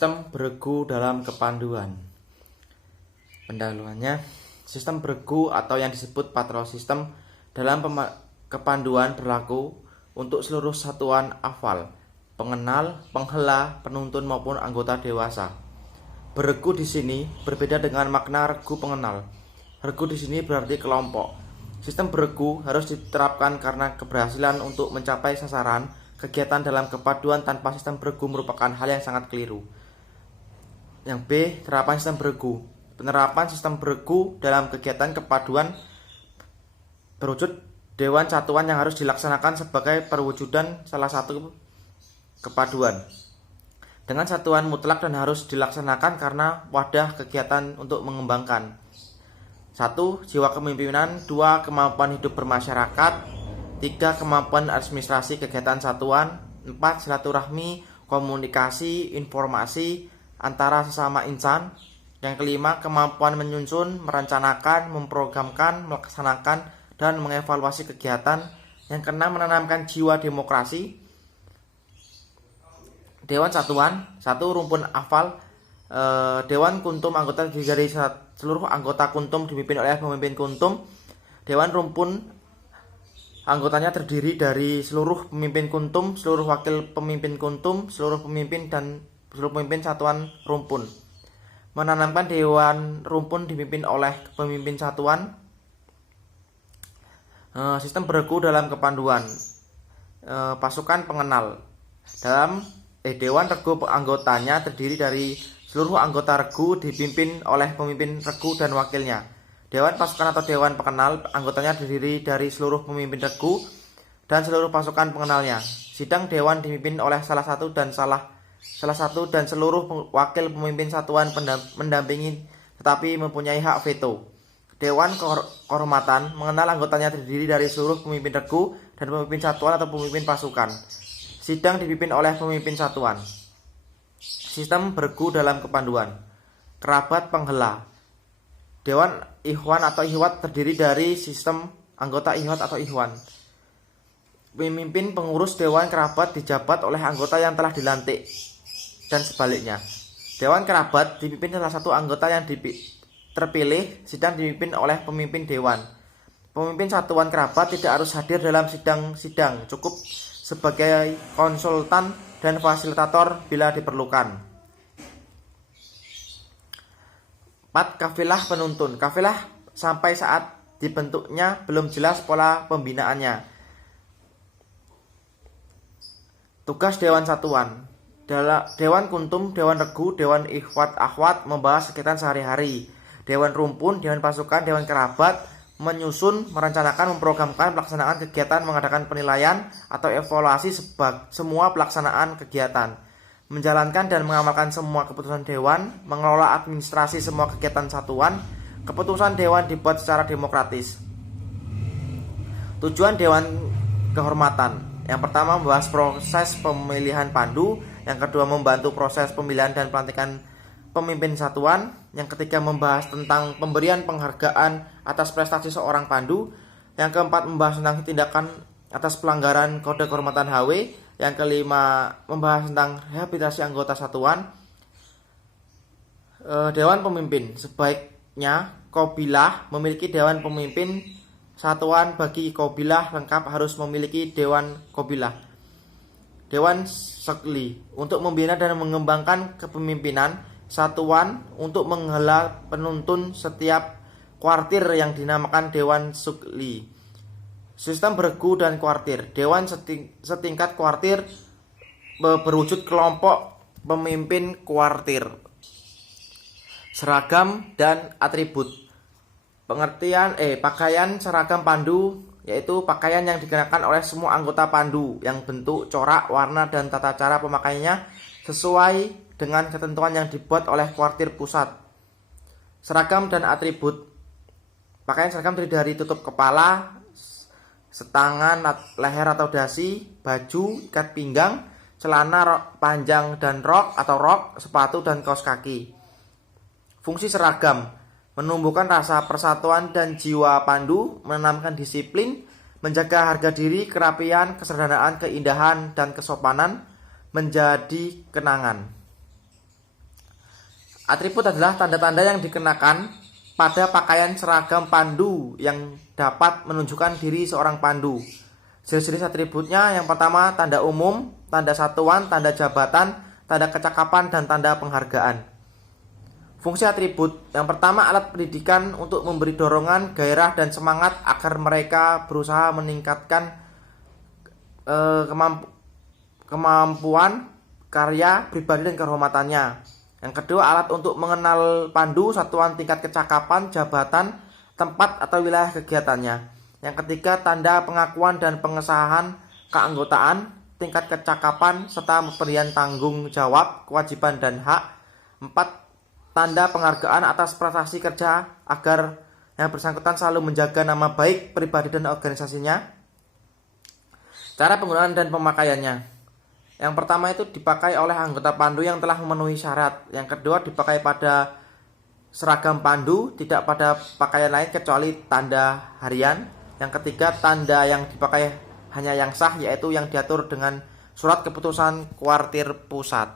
Sistem beregu dalam kepanduan. Pendahuluannya, sistem beregu atau yang disebut patrol system dalam kepanduan berlaku untuk seluruh satuan afal, pengenal, penghela, penuntun maupun anggota dewasa. Beregu di sini berbeda dengan makna regu pengenal. Regu di sini berarti kelompok. Sistem beregu harus diterapkan karena keberhasilan untuk mencapai sasaran kegiatan dalam kepaduan tanpa sistem beregu merupakan hal yang sangat keliru. Yang B, terapan sistem beregu. Penerapan sistem beregu dalam kegiatan kepaduan berwujud dewan satuan yang harus dilaksanakan sebagai perwujudan salah satu kepaduan dengan satuan mutlak dan harus dilaksanakan karena wadah kegiatan untuk mengembangkan 1. Jiwa kepemimpinan, 2. Kemampuan hidup bermasyarakat, 3. Kemampuan administrasi kegiatan satuan, 4. Silaturahmi, komunikasi, informasi antara sesama insan. Yang kelima, kemampuan menyusun, merencanakan, memprogramkan, melaksanakan, dan mengevaluasi kegiatan. Yang keenam, menanamkan jiwa demokrasi. Dewan satuan, 1. Rumpun afal. Dewan kuntum anggota terdiri dari seluruh anggota kuntum dipimpin oleh pemimpin kuntum. Dewan rumpun anggotanya terdiri dari seluruh pemimpin kuntum, seluruh wakil pemimpin kuntum, seluruh pemimpin dan seluruh pemimpin satuan rumpun. Menanamkan dewan rumpun dipimpin oleh pemimpin satuan. Sistem beregu dalam kepanduan. Pasukan pengenal. Dewan regu anggotanya terdiri dari seluruh anggota regu dipimpin oleh pemimpin regu dan wakilnya. Dewan pasukan atau dewan pengenal anggotanya terdiri dari seluruh pemimpin regu dan seluruh pasukan pengenalnya. Sidang dewan dipimpin oleh salah satu dan seluruh wakil pemimpin satuan mendampingi tetapi mempunyai hak veto. Dewan kehormatan mengenal anggotanya terdiri dari seluruh pemimpin regu dan pemimpin satuan atau pemimpin pasukan. Sidang dipimpin oleh pemimpin satuan. Sistem beregu dalam kepanduan. Kerabat penghela. Dewan ikhwan atau ihwat terdiri dari sistem anggota ihwat atau ikhwan. Pemimpin pengurus dewan kerabat dijabat oleh anggota yang telah dilantik dan sebaliknya. Dewan kerabat dipimpin salah satu anggota yang terpilih, sidang dipimpin oleh pemimpin dewan. Pemimpin satuan kerabat tidak harus hadir dalam sidang-sidang, cukup sebagai konsultan dan fasilitator bila diperlukan. 4. Kafilah penuntun. Kafilah sampai saat dibentuknya belum jelas pola pembinaannya. Tugas dewan satuan. Dewan kuntum, dewan regu, dewan ikhwat akhwat membahas kegiatan sehari-hari. Dewan rumpun, dewan pasukan, dewan kerabat menyusun, merencanakan, memprogramkan pelaksanaan kegiatan, mengadakan penilaian atau evaluasi semua pelaksanaan kegiatan, menjalankan dan mengamalkan semua keputusan dewan, mengelola administrasi semua kegiatan satuan. Keputusan dewan dibuat secara demokratis. Tujuan dewan kehormatan. Yang pertama, membahas proses pemilihan pandu. Yang kedua, membantu proses pemilihan dan pelantikan pemimpin satuan. Yang ketiga, membahas tentang pemberian penghargaan atas prestasi seorang pandu. Yang keempat, membahas tentang tindakan atas pelanggaran kode kehormatan HW. Yang kelima, membahas tentang rehabilitasi anggota satuan. Dewan pemimpin. Sebaiknya Qabilah memiliki dewan pemimpin satuan. Bagi Qabilah lengkap harus memiliki dewan Qabilah. Dewan Sekli untuk membina dan mengembangkan kepemimpinan satuan, untuk menghela penuntun setiap kuartir yang dinamakan Dewan Sukli. Sistem beregu dan kuartir. Dewan setingkat kuartir berwujud kelompok pemimpin kuartir. Seragam dan atribut. Pakaian seragam pandu yaitu pakaian yang dikenakan oleh semua anggota pandu yang bentuk, corak, warna, dan tata cara pemakaiannya sesuai dengan ketentuan yang dibuat oleh kuartir pusat. Seragam dan atribut. Pakaian seragam terdiri dari tutup kepala, setangan, leher atau dasi, baju, ikat pinggang, celana panjang dan rok atau rok, sepatu dan kaos kaki. Fungsi seragam. Menumbuhkan rasa persatuan dan jiwa pandu, menanamkan disiplin, menjaga harga diri, kerapian, kesederhanaan, keindahan, dan kesopanan, menjadi kenangan. Atribut adalah tanda-tanda yang dikenakan pada pakaian seragam pandu yang dapat menunjukkan diri seorang pandu. Jenis-jenis atributnya yang pertama tanda umum, tanda satuan, tanda jabatan, tanda kecakapan, dan tanda penghargaan. Fungsi atribut yang pertama alat pendidikan untuk memberi dorongan, gairah, dan semangat agar mereka berusaha meningkatkan kemampuan, karya, pribadi, dan kehormatannya. Yang kedua alat untuk mengenal pandu, satuan tingkat kecakapan, jabatan, tempat atau wilayah kegiatannya. Yang ketiga tanda pengakuan dan pengesahan keanggotaan, tingkat kecakapan, serta pemberian tanggung jawab, kewajiban, dan hak. 4. Tanda penghargaan atas prestasi kerja agar yang bersangkutan selalu menjaga nama baik pribadi dan organisasinya. Cara penggunaan dan pemakaiannya. Yang pertama itu dipakai oleh anggota pandu yang telah memenuhi syarat. Yang kedua dipakai pada seragam pandu, tidak pada pakaian lain kecuali tanda harian. Yang ketiga tanda yang dipakai hanya yang sah, yaitu yang diatur dengan surat keputusan kuartir pusat.